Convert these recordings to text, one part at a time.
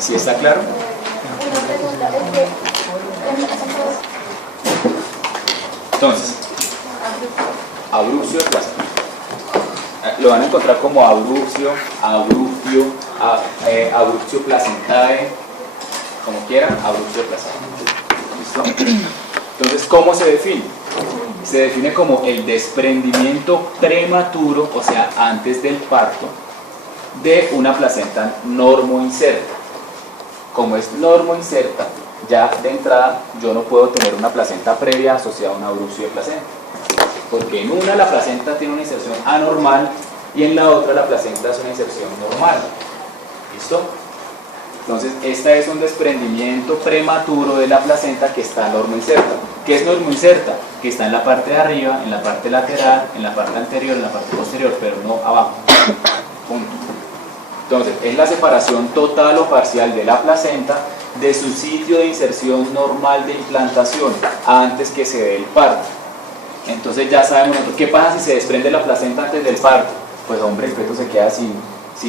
¿Sí está claro? Una pregunta, es que Entonces, abrupcio de placenta. Lo van a encontrar como abrupcio, abrupcio placentae, como quieran, abrupcio de placenta. ¿Listo? Entonces, ¿cómo se define? Se define como el desprendimiento prematuro, o sea, antes del parto, de una placenta normoinserta. Como es normoinserta, ya de entrada yo no puedo tener una placenta previa asociada a un abrupcio de placenta, porque en una la placenta tiene una inserción anormal y en la otra la placenta es una inserción normal. ¿Listo? Entonces, este es un desprendimiento prematuro de la placenta que está normoinserta. ¿Qué es normoinserta? Que está en la parte de arriba, en la parte lateral, en la parte anterior, en la parte posterior, pero no abajo. Punto. Entonces, es la separación total o parcial de la placenta de su sitio de inserción normal de implantación antes que se dé el parto. Entonces ya sabemos nosotros, ¿qué pasa si se desprende la placenta antes del parto? Pues hombre, el feto se queda sin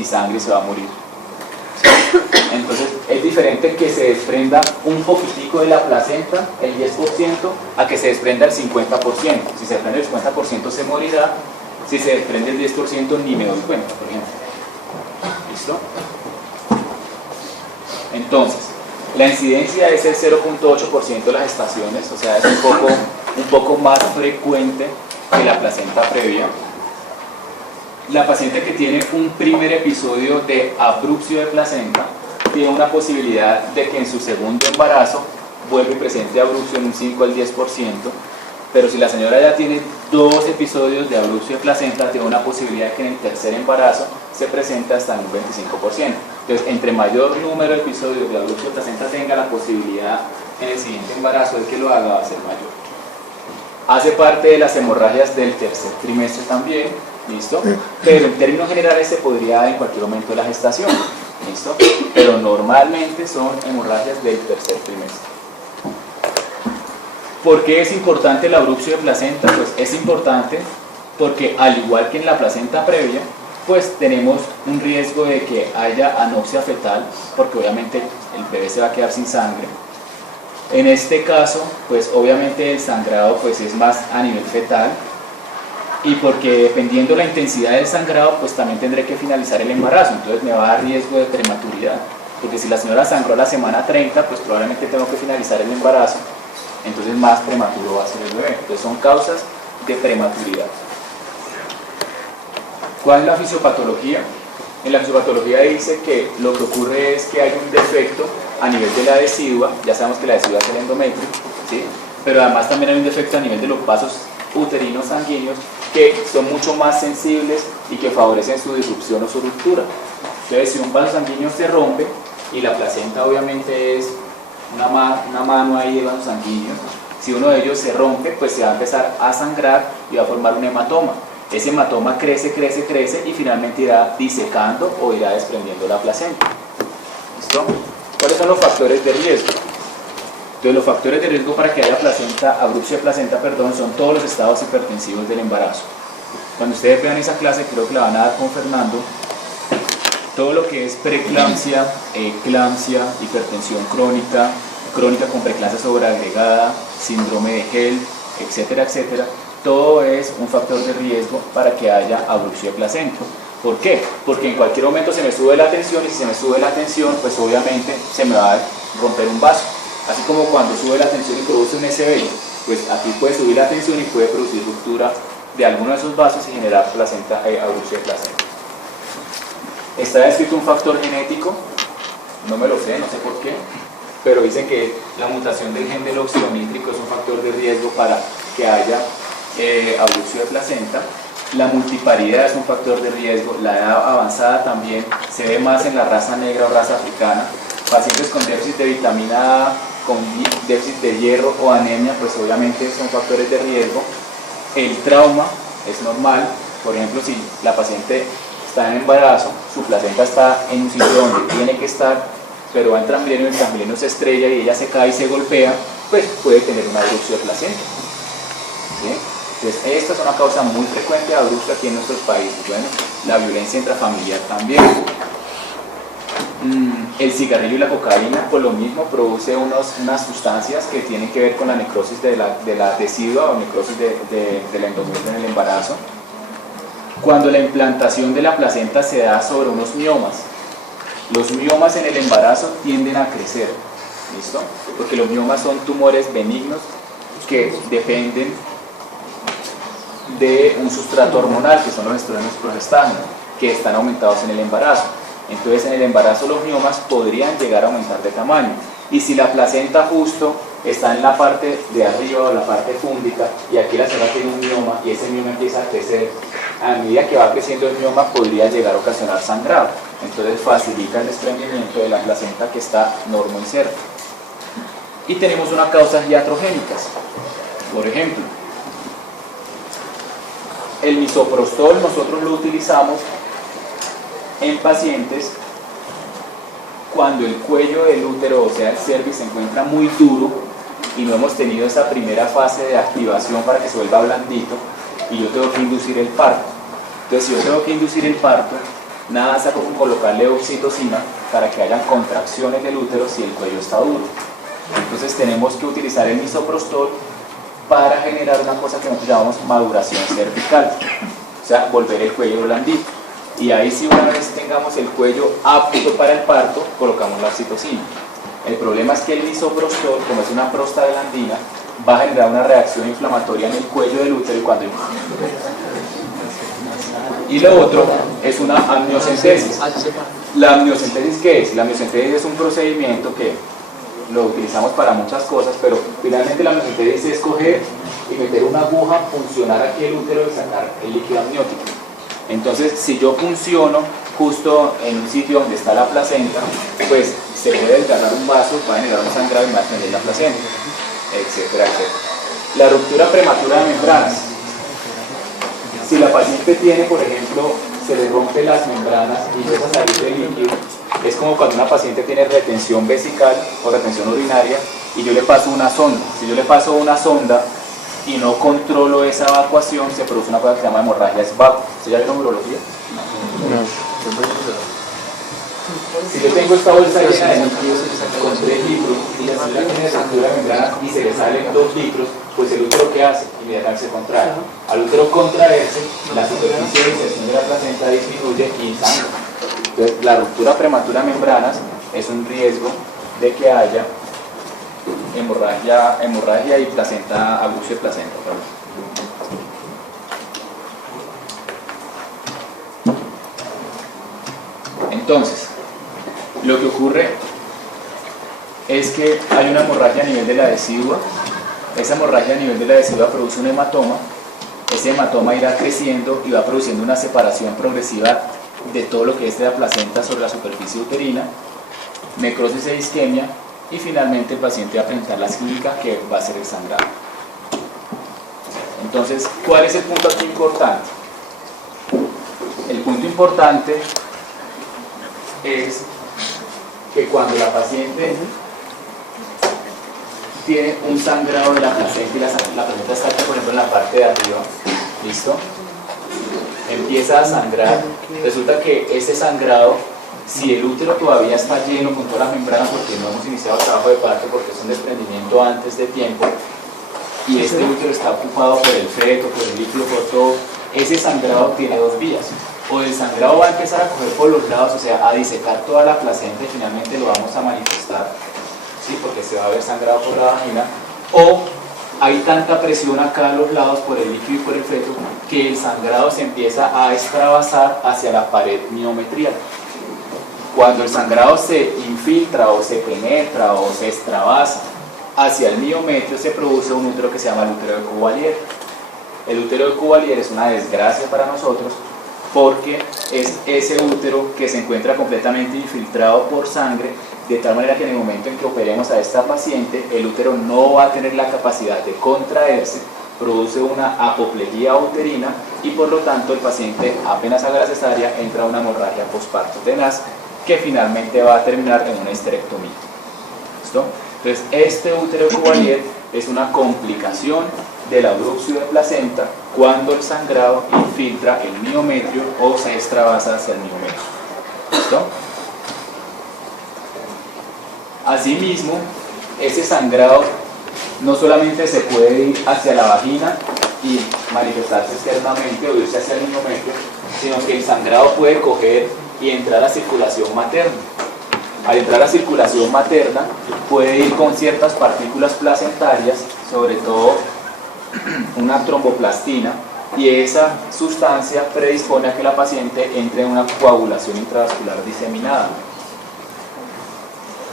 sangre y se va a morir. Entonces es diferente que se desprenda un poquitico de la placenta, el 10%, a que se desprenda el 50%. Si se desprende el 50% se morirá, si se desprende el 10% ni me doy cuenta, por ejemplo. ¿Listo? Entonces, la incidencia es el 0.8% de las gestaciones, o sea, es un poco más frecuente que la placenta previa. La paciente que tiene un primer episodio de abrupcio de placenta tiene una posibilidad de que en su segundo embarazo vuelva y presente abrupcio en un 5 al 10%, pero si la señora ya tiene 2 episodios de abrupcio de placenta, tiene una posibilidad de que en el tercer embarazo se presente hasta en un 25%. Entonces, entre mayor número de episodios de abrupcio de placenta tenga, la posibilidad en el siguiente embarazo de que lo haga va a ser mayor. Hace parte de las hemorragias del tercer trimestre también, ¿listo? Pero en términos generales se podría dar en cualquier momento de la gestación, ¿listo? Pero normalmente son hemorragias del tercer trimestre. ¿Por qué es importante el abrupcio de placenta? Pues es importante porque, al igual que en la placenta previa, pues tenemos un riesgo de que haya anoxia fetal, porque obviamente el bebé se va a quedar sin sangre. En este caso, pues obviamente el sangrado pues es más a nivel fetal, y porque dependiendo la intensidad del sangrado, pues también tendré que finalizar el embarazo, entonces me va a dar riesgo de prematuridad, porque si la señora sangró a la semana 30, pues probablemente tengo que finalizar el embarazo, entonces más prematuro va a ser el bebé. Entonces son causas de prematuridad. ¿Cuál es la fisiopatología? En la fisiopatología dice que lo que ocurre es que hay un defecto a nivel de la decidua, ya sabemos que la decidua es el endometrio, ¿sí? Pero además también hay un defecto a nivel de los vasos uterinos sanguíneos que son mucho más sensibles y que favorecen su disrupción o su ruptura. Entonces, si un vaso sanguíneo se rompe, y la placenta obviamente es una mano ahí de vasos sanguíneos, si uno de ellos se rompe, pues se va a empezar a sangrar y va a formar un hematoma. Ese hematoma crece y finalmente irá disecando o irá desprendiendo la placenta. ¿Listo? ¿Cuáles son los factores de riesgo? Entonces, los factores de riesgo para que haya abrupcio de placenta, son todos los estados hipertensivos del embarazo. Cuando ustedes vean esa clase, creo que la van a dar con Fernando, todo lo que es preeclampsia, eclampsia, hipertensión crónica, crónica con preeclampsia sobreagregada, síndrome de Hell, etcétera, etcétera, todo es un factor de riesgo para que haya abrupcio de placenta. ¿Por qué? Porque en cualquier momento se me sube la tensión, y si se me sube la tensión, pues obviamente se me va a romper un vaso. Así como cuando sube la tensión y produce un SBI, pues aquí puede subir la tensión y puede producir ruptura de alguno de esos vasos y generar abrupcio de placenta. Está descrito un factor genético, no me lo sé, no sé por qué, pero dicen que la mutación del gen del óxido nítrico es un factor de riesgo para que haya abrupcio de placenta. La multiparidad es un factor de riesgo. La edad avanzada también se ve más en la raza negra o raza africana. Pacientes con déficit de vitamina A, con déficit de hierro o anemia, pues obviamente son factores de riesgo. El trauma es normal. Por ejemplo, si la paciente está en embarazo, su placenta está en un sitio donde tiene que estar, pero va en Transmilenio, el Transmilenio se estrella y ella se cae y se golpea, pues puede tener una abrupcio de placenta. ¿Sí? Entonces, esta es una causa muy frecuente de abrupcio aquí en nuestros países. Bueno, la violencia intrafamiliar también. El cigarrillo y la cocaína, por lo mismo, produce unas sustancias que tienen que ver con la necrosis de la decidua o necrosis de la endometrio en el embarazo. Cuando la implantación de la placenta se da sobre unos miomas, los miomas en el embarazo tienden a crecer, ¿listo? Porque los miomas son tumores benignos que dependen de un sustrato hormonal, que son los estrógenos progestágenos, que están aumentados en el embarazo. Entonces en el embarazo los miomas podrían llegar a aumentar de tamaño, y si la placenta justo está en la parte de arriba o la parte fúndica y aquí la señora tiene un mioma y ese mioma empieza a crecer, a medida que va creciendo el mioma podría llegar a ocasionar sangrado. Entonces facilita el desprendimiento de la placenta que está normoinserta. Y tenemos unas causas iatrogénicas. Por ejemplo, el misoprostol nosotros lo utilizamos en pacientes cuando el cuello del útero, o sea el cervix, se encuentra muy duro y no hemos tenido esa primera fase de activación para que se vuelva blandito y yo tengo que inducir el parto. Entonces si yo tengo que inducir el parto, nada saco con colocarle oxitocina para que hayan contracciones del útero si el cuello está duro. Entonces tenemos que utilizar el misoprostol para generar una cosa que nosotros llamamos maduración cervical, o sea, volver el cuello blandito. Y ahí sí, una vez tengamos el cuello apto para el parto, colocamos la oxitocina. El problema es que el misoprostol, como es una prostaglandina, va a generar una reacción inflamatoria en el cuello del útero y cuando... Y lo otro es una amniocentesis. ¿La amniocentesis qué es? La amniocentesis es un procedimiento que lo utilizamos para muchas cosas, pero finalmente la amniocentesis es coger y meter una aguja, funcionar aquí el útero y sacar el líquido amniótico. Entonces, si yo funciono justo en un sitio donde está la placenta, pues se puede desgarrar un vaso, va a generar un sangrado y va a tener la placenta, etcétera, etcétera. La ruptura prematura de membranas. Si la paciente tiene, por ejemplo, se le rompen las membranas y empieza a salir el líquido, es como cuando una paciente tiene retención vesical o retención urinaria y yo le paso una sonda. Si yo le paso una sonda y no controlo esa evacuación, se produce una cosa que se llama hemorragia SVAP. ¿Se ya vieron urología? No. Si yo tengo esta bolsa llena de líquidos con 3 litros y la señora tiene ruptura de membrana y se le salen 2 litros, pues el útero ¿qué hace? Inmediatamente se contrae. Al útero contraerse, la superficie de inserción de la placenta disminuye y sangra. Entonces, la ruptura prematura de membranas es un riesgo de que haya hemorragia y placenta, abuso de placenta. Entonces, lo que ocurre es que hay una hemorragia a nivel de la decidua. Esa hemorragia a nivel de la decidua produce un hematoma. Ese hematoma irá creciendo y va produciendo una separación progresiva de todo lo que es de la placenta sobre la superficie uterina, necrosis e isquemia, y finalmente el paciente va a presentar la clínica que va a ser el sangrado. Entonces, ¿cuál es el punto aquí importante? El punto importante es que cuando la paciente tiene un sangrado de la placenta y la placenta está aquí, por ejemplo, en la parte de arriba, ¿listo? Empieza a sangrar, resulta que ese sangrado, si el útero todavía está lleno con todas las membranas, porque no hemos iniciado el trabajo de parto, porque es un desprendimiento antes de tiempo, y este útero está ocupado por el feto, por el líquido, por todo, ese sangrado tiene 2 vías. O el sangrado va a empezar a coger por los lados, o sea, a disecar toda la placenta y finalmente lo vamos a manifestar, ¿sí? Porque se va a ver sangrado por la vagina, o hay tanta presión acá a los lados por el líquido y por el feto que el sangrado se empieza a extravasar hacia la pared miometrial. Cuando el sangrado se infiltra o se penetra o se extravasa hacia el miometrio, se produce un útero que se llama el útero de Cuvalier. El útero de Cuvalier es una desgracia para nosotros porque es ese útero que se encuentra completamente infiltrado por sangre, de tal manera que en el momento en que operemos a esta paciente, el útero no va a tener la capacidad de contraerse, produce una apoplejía uterina y por lo tanto el paciente, apenas haga la cesárea, entra a una hemorragia posparto tenaz que finalmente va a terminar en una histerectomía. ¿Listo? Entonces, este útero de Cuvalier es una complicación de la bruxio de placenta cuando el sangrado infiltra el miometrio o se extravasa hacia el miometrio. ¿Listo? Asimismo, ese sangrado no solamente se puede ir hacia la vagina y manifestarse externamente o irse hacia el endometrio, sino que el sangrado puede coger y entrar a circulación materna. Al entrar a circulación materna puede ir con ciertas partículas placentarias, sobre todo una tromboplastina, y esa sustancia predispone a que la paciente entre en una coagulación intravascular diseminada,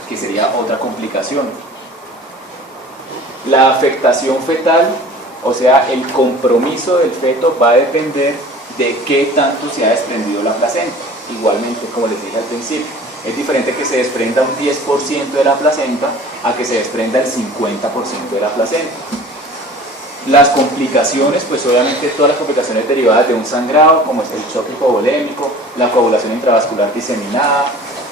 que sería otra complicación. La afectación fetal, o sea, el compromiso del feto, va a depender de qué tanto se ha desprendido la placenta. Igualmente, como les dije al principio, es diferente que se desprenda un 10% de la placenta a que se desprenda el 50% de la placenta. Las complicaciones, pues obviamente todas las complicaciones derivadas de un sangrado, como es el choque hipovolémico, la coagulación intravascular diseminada,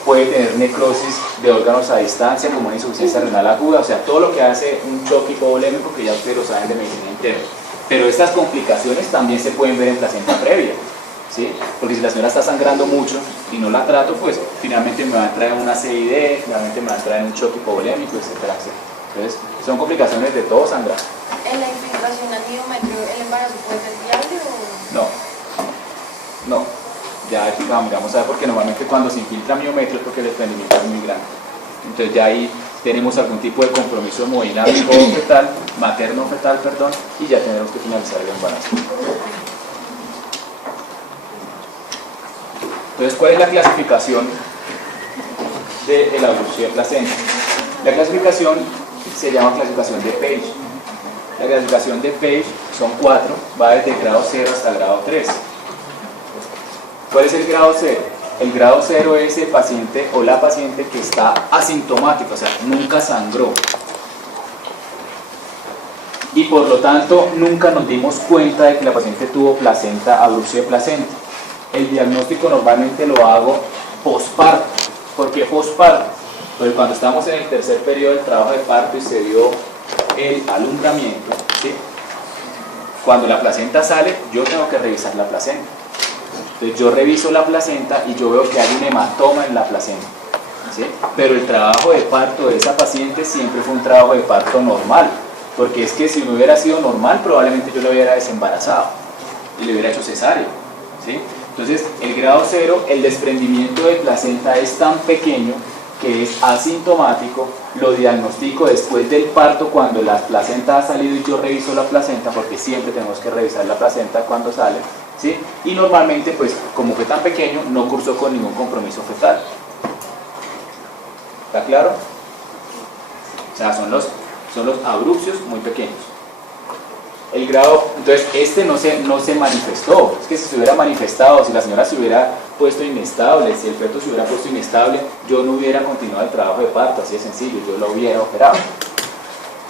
puede tener necrosis de órganos a distancia, como una insuficiencia renal aguda, o sea, todo lo que hace un choque hipovolémico, que ya ustedes lo saben de medicina interna. Pero estas complicaciones también se pueden ver en placenta previa, ¿sí? Porque si la señora está sangrando mucho y no la trato, pues finalmente me va a traer una CID, finalmente me va a traer un choque hipovolémico, etcétera, etcétera. Entonces, son complicaciones de todo sangrado. ¿En la infiltración al endometrio el embarazo puede ser viable o...? No. Ya vamos a ver, porque normalmente cuando se infiltra miometrio es porque el desprendimiento es muy grande. Entonces ya ahí tenemos algún tipo de compromiso hemodinámico fetal, materno-fetal, perdón, y ya tenemos que finalizar el embarazo. Entonces, ¿cuál es la clasificación de la abrupción de placenta? La clasificación se llama clasificación de Page. La clasificación de Page son 4, va desde el grado 0 hasta el grado 3. ¿Cuál es el grado 0? El grado 0 es el paciente o la paciente que está asintomático, o sea, nunca sangró. Y por lo tanto, nunca nos dimos cuenta de que la paciente tuvo placenta, abrupción de placenta. El diagnóstico normalmente lo hago posparto. ¿Por qué posparto? Porque cuando estamos en el tercer periodo del trabajo de parto y se dio el alumbramiento, ¿sí? Cuando la placenta sale, yo tengo que revisar la placenta. Entonces yo reviso la placenta y yo veo que hay un hematoma en la placenta, ¿sí? Pero el trabajo de parto de esa paciente siempre fue un trabajo de parto normal, porque es que si no hubiera sido normal, probablemente yo lo hubiera desembarazado y le hubiera hecho cesárea, ¿sí? Entonces, el grado 0, el desprendimiento de placenta es tan pequeño que es asintomático, lo diagnostico después del parto cuando la placenta ha salido y yo reviso la placenta, porque siempre tenemos que revisar la placenta cuando sale, ¿sí? Y normalmente, pues, como fue tan pequeño, no cursó con ningún compromiso fetal. ¿Está claro? O sea, son los abrupcios muy pequeños. El grado, entonces este no se manifestó, es que si se hubiera manifestado, si la señora se hubiera puesto inestable, si el feto se hubiera puesto inestable, yo no hubiera continuado el trabajo de parto, así de sencillo, yo lo hubiera operado.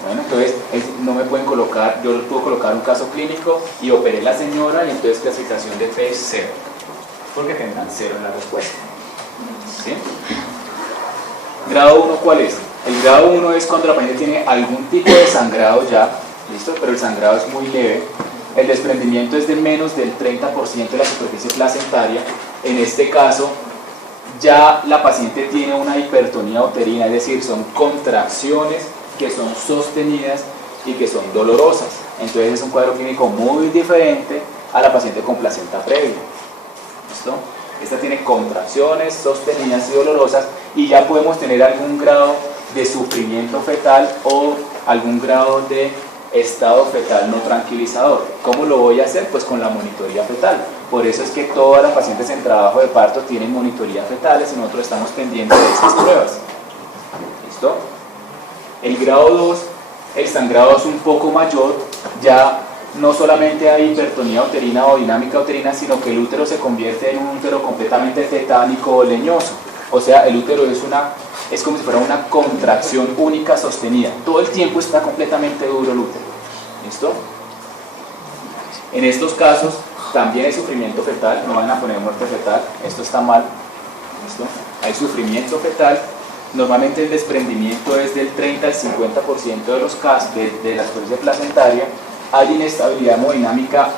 Bueno, entonces no me pueden colocar, yo puedo colocar un caso clínico y operé la señora y entonces clasificación de P es 0, porque tendrán 0 en la respuesta. ¿Sí? Grado 1, ¿cuál es? El grado 1 es cuando la paciente tiene algún tipo de sangrado ya, ¿listo? Pero el sangrado es muy leve, el desprendimiento es de menos del 30% de la superficie placentaria. En este caso, ya la paciente tiene una hipertonía uterina, es decir, son contracciones que son sostenidas y que son dolorosas. Entonces es un cuadro clínico muy diferente a la paciente con placenta previa. ¿Listo? Esta tiene contracciones sostenidas y dolorosas y ya podemos tener algún grado de sufrimiento fetal o algún grado de estado fetal no tranquilizador. ¿Cómo lo voy a hacer? Pues con la monitoría fetal. Por eso es que todas las pacientes en trabajo de parto tienen monitoría fetales y nosotros estamos pendientes de estas pruebas. ¿Listo? El grado 2, el sangrado es un poco mayor, ya no solamente hay hipertonía uterina o dinámica uterina, sino que el útero se convierte en un útero completamente tetánico o leñoso. O sea, el útero es como si fuera una contracción única sostenida. Todo el tiempo está completamente duro el útero. ¿Listo? En estos casos también hay sufrimiento fetal, no van a poner muerte fetal, esto está mal. ¿Listo? Hay sufrimiento fetal. Normalmente el desprendimiento es del 30 al 50% de los casos de la superficie placentaria. Hay inestabilidad hemodinámica